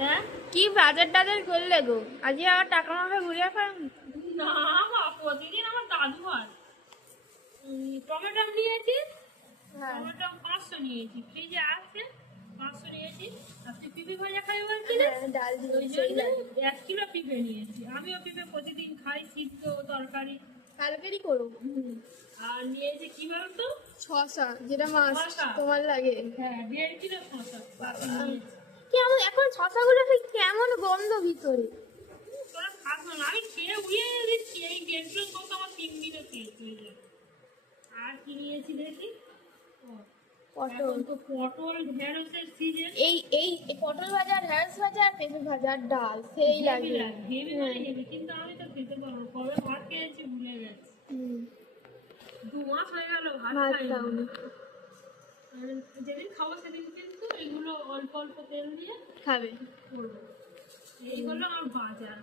হ্যাঁ কি বাজার টাজার করলে গো? আজকে আবার টাকা মাখা ঘুরিয়ে ফেলেন? না মা, প্রতিদিন আমার দাদু হয়। টমেটো নিয়েছি, হ্যাঁ টমেটো 500 নিয়েছি, ফ্রিজে আছে 500 নিয়েছি। আর তুই পিপি ভাজা খাই বলছিলিস, হ্যাঁ, ডাল দিয়ে ওই সেই জন্য লাগে। 1 কিলো পিঁপে নিয়েছি। আমিও পিঁপে প্রতিদিন খাই, সিদ্ধ তরকারি। কালকেরই করবো। আর নিয়েছি কি বলতো, শশা, যেটা মাছ শসা। তোমার লাগে। হ্যাঁ 1.5 কিলো শসা বাকি নিয়েছি। কেমন এখন শশাগুলো ঠিক কেমন গন্ধ ভিতরে। তোরা খাস না, আমি খেয়ে উড়িয়ে দিচ্ছি। এই গেটগুলো তো আমার 3 দিনে শেষ হয়ে যায়। আর কি নিয়েছি দেখি, ও, পটল। এখন তো পটল ঢেঁড়সের সিজন। এই এই এই পটল ভাজা, ঢেঁড়স ভাজা আর পেঁপে ভাজা আর ডাল সেই লাগে। হেভি হ্যাঁ। মানে হেভি, কিন্তু আমি তো খেতে পারবো না। কবে ভাত খেয়েছি ভুলে গেছি। হুম। 2 মাস হয়ে গেল ভাত ভাত খাইনি। খাওনি। যেদিন খাবো সেদিন কিন্তু এগুলো অল্প অল্প তেল দিয়ে খাবে। করবো। এই হলো আমার বাজার।